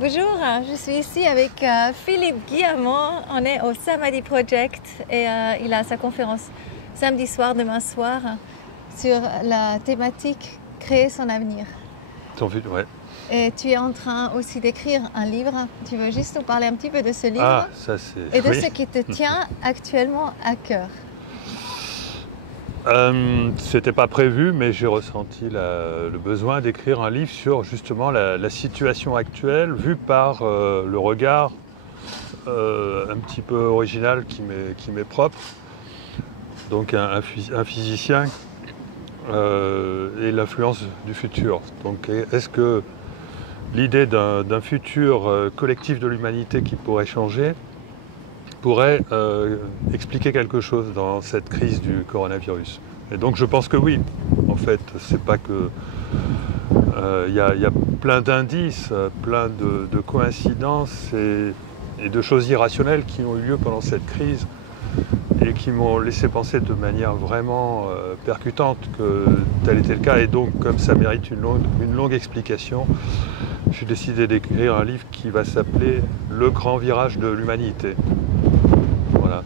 Bonjour, je suis ici avec Philippe Guillamant. On est au Samadhi Project et il a sa conférence samedi soir, demain soir, sur la thématique Créer son avenir. Ouais. Et tu es en train aussi d'écrire un livre. Tu veux juste nous parler un petit peu de ce livre et de ce qui te tient actuellement à cœur. C'était pas prévu, mais j'ai ressenti le besoin d'écrire un livre sur justement la situation actuelle, vue par le regard un petit peu original qui m'est propre. Donc un physicien et l'influence du futur. Donc est-ce que l'idée d'un futur collectif de l'humanité qui pourrait changer pourrait expliquer quelque chose dans cette crise du coronavirus. Et donc je pense que oui, en fait, c'est pas que... Il y a plein d'indices, plein de coïncidences et de choses irrationnelles qui ont eu lieu pendant cette crise et qui m'ont laissé penser de manière vraiment percutante que tel était le cas. Et donc, comme ça mérite une longue explication, j'ai décidé d'écrire un livre qui va s'appeler « Le grand virage de l'humanité ». Voilà.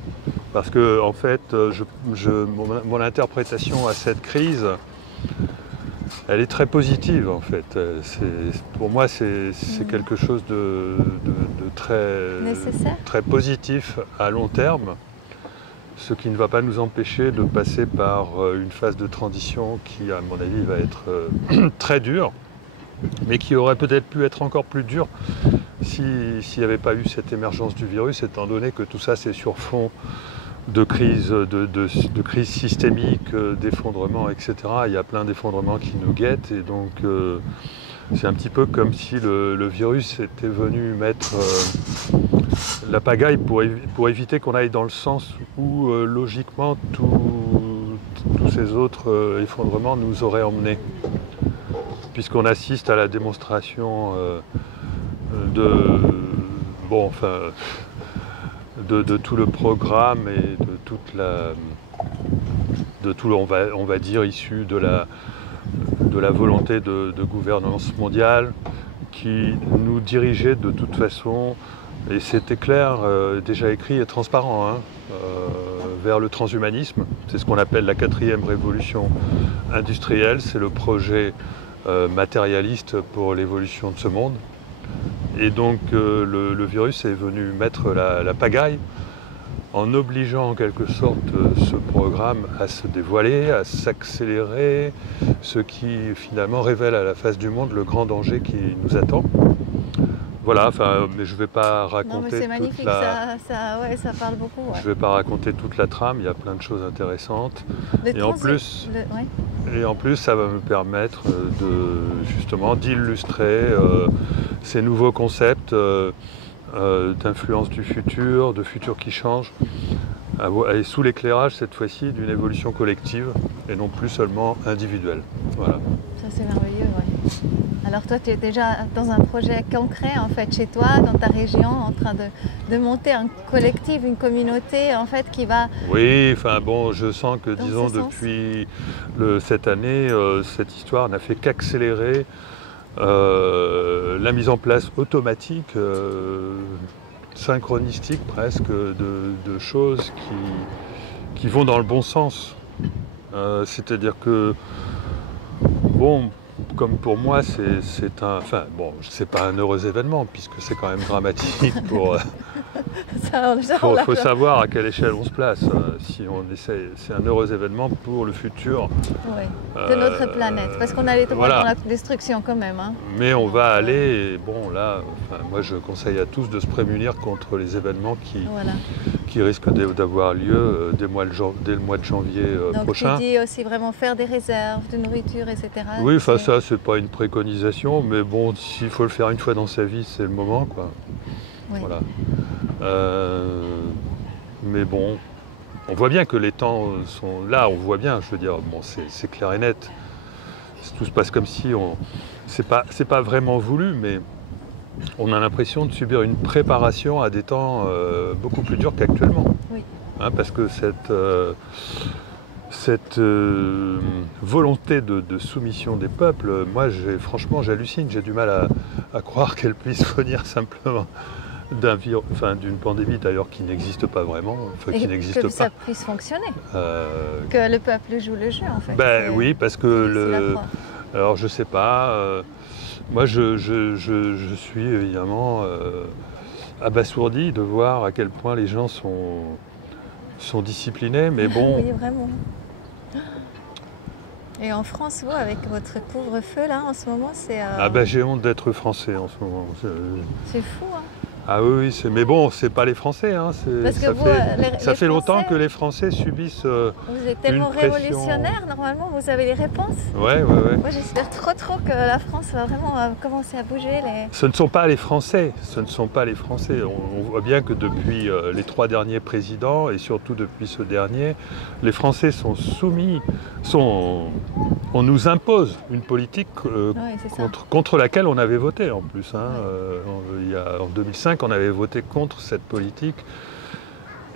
Parce que, en fait, mon interprétation à cette crise, elle est très positive, en fait. Pour moi, c'est quelque chose de très positif à long terme, ce qui ne va pas nous empêcher de passer par une phase de transition qui, à mon avis, va être très dure, mais qui aurait peut-être pu être encore plus dure s'il n'y avait pas eu cette émergence du virus, étant donné que tout ça c'est sur fond de crise, de crise systémique, d'effondrement, etc. Il y a plein d'effondrements qui nous guettent et donc c'est un petit peu comme si le virus était venu mettre la pagaille pour éviter qu'on aille dans le sens où logiquement tous ces autres effondrements nous auraient emmenés. Puisqu'on assiste à la démonstration de tout le programme et de tout on va dire issu de la volonté de gouvernance mondiale qui nous dirigeait de toute façon, et c'était clair, déjà écrit et transparent, vers le transhumanisme. C'est ce qu'on appelle la 4e révolution industrielle, c'est le projet matérialiste pour l'évolution de ce monde. Et donc le virus est venu mettre la pagaille en obligeant en quelque sorte ce programme à se dévoiler, à s'accélérer, ce qui finalement révèle à la face du monde le grand danger qui nous attend. Voilà, mais je ne vais pas raconter. Non, mais c'est magnifique, ça parle beaucoup. Ouais. Je ne vais pas raconter toute la trame, il y a plein de choses intéressantes. Et en plus, ça va me permettre justement d'illustrer ces nouveaux concepts d'influence du futur, de futur qui change, et sous l'éclairage cette fois-ci d'une évolution collective et non plus seulement individuelle. Voilà. Ça c'est merveilleux, ouais. Alors toi tu es déjà dans un projet concret en fait chez toi, dans ta région, en train de monter un collectif, une communauté en fait qui va... Oui, je sens que disons depuis cette année, cette histoire n'a fait qu'accélérer la mise en place automatique, synchronistique presque, de choses qui vont dans le bon sens. C'est-à-dire que, comme pour moi, c'est pas un heureux événement, puisque c'est quand même dramatique pour... Il faut savoir à quelle échelle on se place. Si on essaie, c'est un heureux événement pour le futur de notre planète, parce qu'on a les droits dans la destruction quand même. Mais on va aller, et moi je conseille à tous de se prémunir contre les événements qui risquent d'avoir lieu dès le mois de janvier prochain. Donc tu dis aussi vraiment faire des réserves de nourriture, etc. Oui, ça c'est pas une préconisation, mais bon, s'il faut le faire une fois dans sa vie, c'est le moment, quoi. Oui. Voilà. Mais bon, on voit bien que les temps sont là, on voit bien, je veux dire, c'est clair et net. Tout se passe comme si c'est pas vraiment voulu, mais on a l'impression de subir une préparation à des temps beaucoup plus durs qu'actuellement. Oui. Parce que cette volonté de soumission des peuples, moi franchement j'hallucine, j'ai du mal à croire qu'elle puisse venir simplement d'une pandémie d'ailleurs qui n'existe pas vraiment, et qui n'existe que pas. ça puisse fonctionner, que le peuple joue le jeu en fait. Ben oui, parce que alors je sais pas, moi je suis évidemment abasourdi de voir à quel point les gens sont disciplinés, mais bon. Oui, vraiment. Et en France, vous, avec votre couvre-feu là en ce moment, c'est... Ah ben j'ai honte d'être français en ce moment. C'est fou, hein. Ah oui, mais bon, c'est pas les Français. Hein, parce que ça fait longtemps Français, que les Français subissent vous êtes tellement révolutionnaire, normalement, vous avez les réponses. Ouais. Moi, j'espère trop que la France va vraiment commencer à bouger. Ce ne sont pas les Français, On voit bien que depuis les 3 derniers présidents, et surtout depuis ce dernier, les Français sont soumis, on nous impose une politique contre laquelle on avait voté en plus. Hein. En 2005, on avait voté contre cette politique.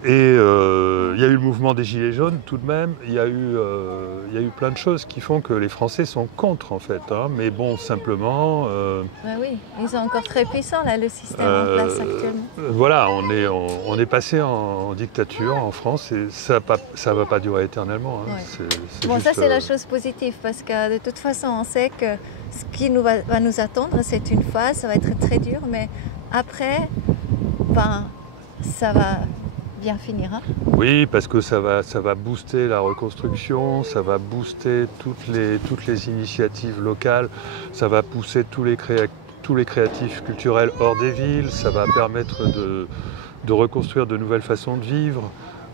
Et il y a eu le mouvement des Gilets jaunes tout de même. Il y a eu plein de choses qui font que les Français sont contre en fait. Hein. Mais bon, simplement... oui, ils sont encore très puissants là, le système en place actuellement. Voilà, on est passé en dictature en France et ça va pas durer éternellement. Hein. Ouais. Ça c'est la chose positive parce que de toute façon on sait que ce qui va nous attendre c'est une phase, ça va être très dur, mais après, ça va bien finir. Hein. Oui, parce que ça va booster la reconstruction, ça va booster toutes les initiatives locales, ça va pousser tous les créatifs culturels hors des villes, ça va permettre de reconstruire de nouvelles façons de vivre,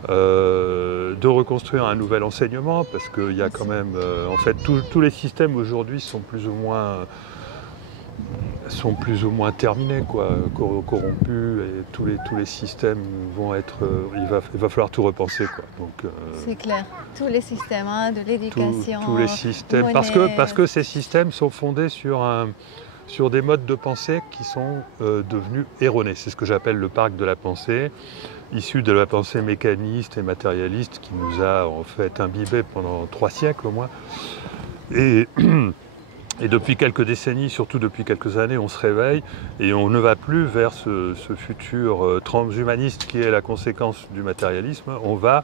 de reconstruire un nouvel enseignement, parce qu'il y a quand même... en fait, tous les systèmes aujourd'hui sont plus ou moins terminés, corrompus, et tous les systèmes vont être... il va falloir tout repenser, quoi. C'est clair, tous les systèmes, hein, de l'éducation... Tous les systèmes, parce que ces systèmes sont fondés sur des modes de pensée qui sont devenus erronés. C'est ce que j'appelle le parc de la pensée, issu de la pensée mécaniste et matérialiste qui nous a en fait imbibés pendant 3 siècles au moins. Et depuis quelques décennies, surtout depuis quelques années, on se réveille et on ne va plus vers ce futur transhumaniste qui est la conséquence du matérialisme. On va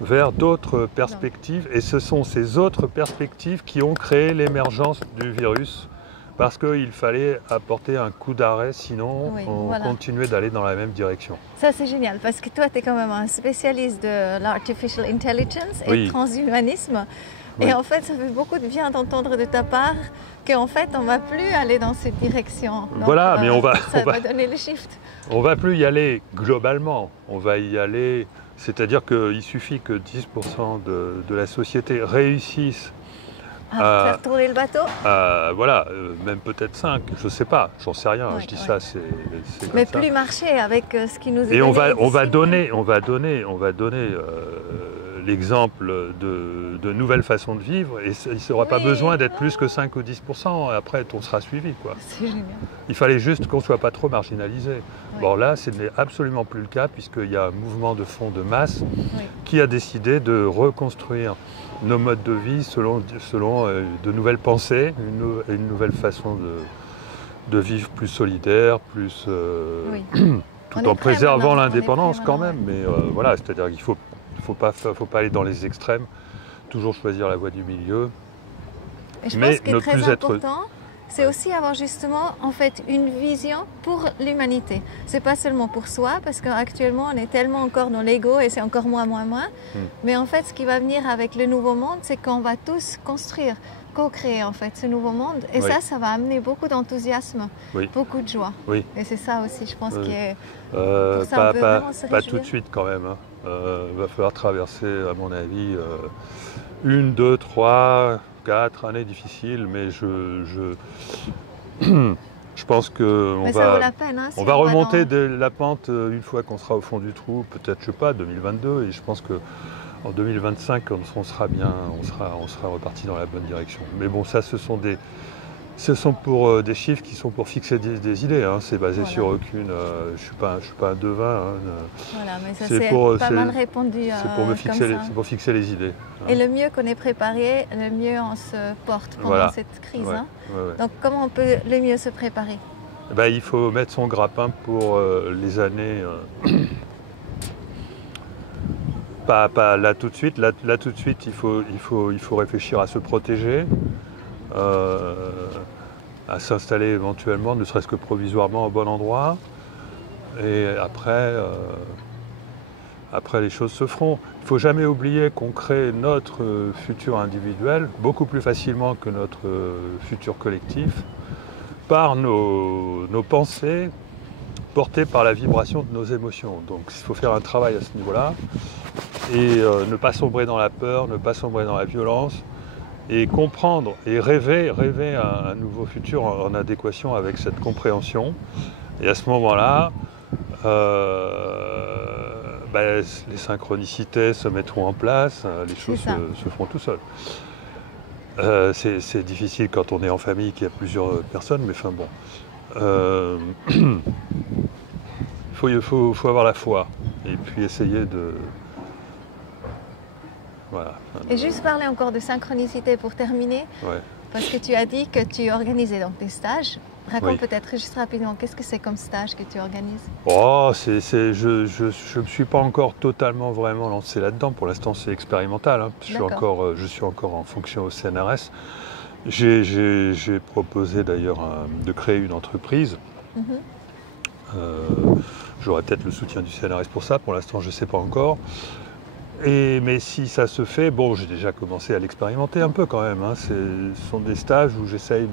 vers d'autres perspectives et ce sont ces autres perspectives qui ont créé l'émergence du virus parce qu'il fallait apporter un coup d'arrêt, sinon on continuait d'aller dans la même direction. Ça c'est génial parce que toi tu es quand même un spécialiste de l'artificial intelligence et du transhumanisme. Et en fait, ça fait beaucoup de bien d'entendre de ta part qu'en fait, on ne va plus aller dans cette direction. Donc, voilà, mais on va donner le shift. On ne va plus y aller globalement. On va y aller, c'est-à-dire qu'il suffit que 10% de la société réussisse à faire tourner le bateau. Même peut-être 5, je ne sais pas, j'en sais rien. Je dis ça, c'est mais plus marcher avec ce qui nous est donné. Et on va donner l'exemple de nouvelles façons de vivre et il n'aura pas besoin d'être plus que 5 ou 10%, après on sera suivi. C'est génial. Il fallait juste qu'on ne soit pas trop marginalisé. Bon là, ce n'est absolument plus le cas puisqu'il y a un mouvement de fond de masse qui a décidé de reconstruire nos modes de vie selon de nouvelles pensées, une nouvelle façon de vivre plus solidaire, plus tout en préservant l'indépendance quand même. Mais voilà, c'est-à-dire qu'il faut pas aller dans les extrêmes, toujours choisir la voie du milieu. Et je pense que très important, c'est aussi avoir justement en fait une vision pour l'humanité. C'est pas seulement pour soi, parce qu'actuellement on est tellement encore dans l'ego et c'est encore moins. Mais en fait, ce qui va venir avec le nouveau monde, c'est qu'on va tous construire, co-créer en fait ce nouveau monde. Et ça va amener beaucoup d'enthousiasme, beaucoup de joie. Et c'est ça aussi, je pense, qui est... pas tout de suite quand même. Hein. Va falloir traverser, à mon avis, 1, 2, 3, 4 années difficiles, mais je pense qu'on va remonter la pente une fois qu'on sera au fond du trou, peut-être, je sais pas, 2022, et je pense qu'en 2025, on sera reparti dans la bonne direction. Mais bon, ça, ce sont Ce sont pour des chiffres qui sont pour fixer des idées, hein. C'est basé Voilà. sur aucune. Je suis pas un devin, hein. Voilà, mais ça C'est c'est pour, pas c'est, mal répondu c'est pour me fixer, comme ça. c'est pour fixer les idées, hein. Et le mieux qu'on est préparé, le mieux on se porte pendant Voilà. cette crise. Ouais, Hein. ouais. Donc comment on peut le mieux se préparer? Ben, il faut mettre son grappin pour les années. Pas là tout de suite. Là tout de suite, il faut réfléchir à se protéger, euh, à s'installer éventuellement, ne serait-ce que provisoirement au bon endroit. Et après les choses se feront. Il ne faut jamais oublier qu'on crée notre futur individuel beaucoup plus facilement que notre futur collectif par nos pensées portées par la vibration de nos émotions. Donc il faut faire un travail à ce niveau-là et ne pas sombrer dans la peur, ne pas sombrer dans la violence et comprendre et rêver un nouveau futur en adéquation avec cette compréhension. Et à ce moment-là, les synchronicités se mettront en place, les choses se feront tout seules. C'est difficile quand on est en famille, qu'il y a plusieurs personnes, mais enfin bon. Il faut avoir la foi et puis essayer de... Voilà. Et juste parler encore de synchronicité pour terminer, Ouais. parce que tu as dit que tu organisais donc des stages. Raconte Oui. peut-être juste rapidement, qu'est-ce que c'est comme stage que tu organises? Oh, je me suis pas encore totalement vraiment lancé là-dedans. Pour l'instant, c'est expérimental, hein. Je suis encore en fonction au CNRS. J'ai proposé d'ailleurs de créer une entreprise. J'aurai peut-être le soutien du CNRS pour ça. Pour l'instant, je ne sais pas encore. Mais si ça se fait, bon, j'ai déjà commencé à l'expérimenter un peu quand même, hein. Ce sont des stages où j'essaye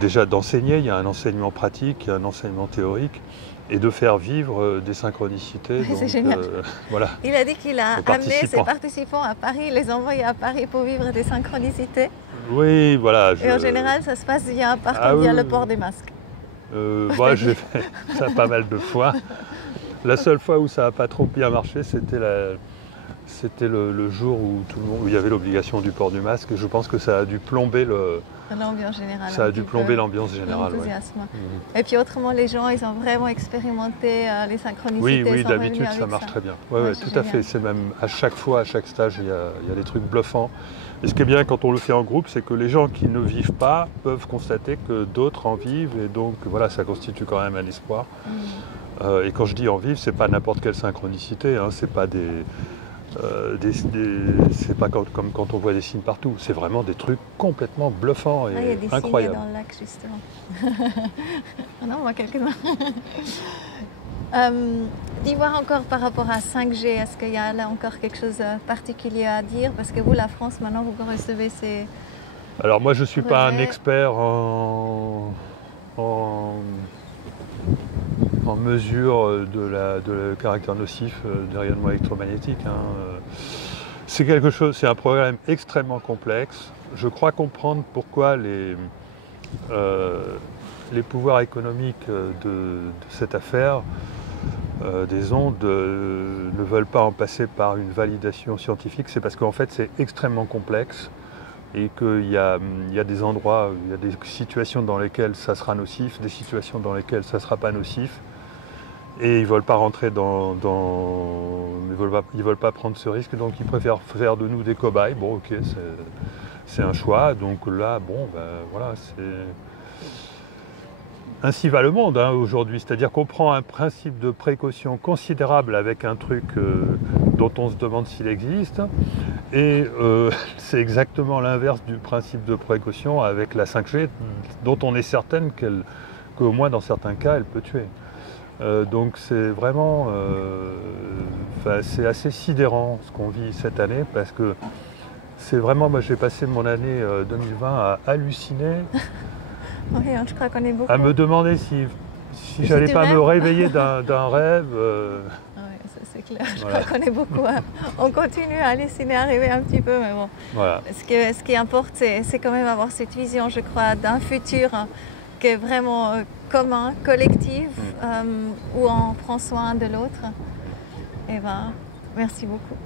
déjà d'enseigner. Il y a un enseignement pratique, il y a un enseignement théorique, et de faire vivre des synchronicités. C'est génial. Voilà. Il a dit qu'il a amené ses participants à Paris, les envoyer à Paris pour vivre des synchronicités. Oui, voilà. Et en général, ça se passe via le port des masques. Moi, j'ai fait ça pas mal de fois. La seule fois où ça n'a pas trop bien marché, c'était le jour où il y avait l'obligation du port du masque. Et je pense que ça a dû plomber l'ambiance générale. Ça a dû plomber l'ambiance générale. L'enthousiasme. Ouais. Et puis autrement, les gens, ils ont vraiment expérimenté les synchronicités. Oui, d'habitude, ça marche très bien. Ouais, tout à fait. C'est même à chaque fois, à chaque stage, il y a des trucs bluffants. Et ce qui est bien quand on le fait en groupe, c'est que les gens qui ne vivent pas peuvent constater que d'autres en vivent. Et donc, voilà, ça constitue quand même un espoir. Et quand je dis en vivre, c'est pas n'importe quelle synchronicité, hein, c'est pas c'est pas comme quand on voit des signes partout, c'est vraiment des trucs complètement bluffants et il y a des incroyables. signes dans le lac justement. Non, on voit quelques-uns. Dis-moi encore par rapport à 5G, est-ce qu'il y a là encore quelque chose de particulier à dire? Parce que vous, la France, maintenant, vous recevez ces... Alors moi, je ne suis pas un expert en mesure de le caractère nocif des rayonnements électromagnétiques, hein. C'est un problème extrêmement complexe. Je crois comprendre pourquoi les pouvoirs économiques de cette affaire des ondes ne veulent pas en passer par une validation scientifique. C'est parce qu'en fait c'est extrêmement complexe et qu'il y a des endroits, il y a des situations dans lesquelles ça sera nocif, des situations dans lesquelles ça ne sera pas nocif. Et ils ne veulent pas rentrer ils veulent pas prendre ce risque, donc ils préfèrent faire de nous des cobayes. Bon, ok, c'est un choix. Donc là, bon, voilà, ainsi va le monde, hein, aujourd'hui. C'est-à-dire qu'on prend un principe de précaution considérable avec un truc dont on se demande s'il existe. Et c'est exactement l'inverse du principe de précaution avec la 5G, dont on est certaine qu'au moins dans certains cas, elle peut tuer. Donc c'est vraiment, c'est assez sidérant ce qu'on vit cette année parce que c'est vraiment, moi j'ai passé mon année 2020 à halluciner, Oui, je crois qu'on est beaucoup. à me demander si j'allais pas me réveiller d'un rêve. Oui, ça c'est clair, je crois qu'on est beaucoup. On continue à halluciner, à rêver un petit peu, mais bon. Voilà. Ce qui importe, c'est quand même avoir cette vision, je crois, d'un futur qui est vraiment commun, collectif, où on prend soin de l'autre. Et merci beaucoup.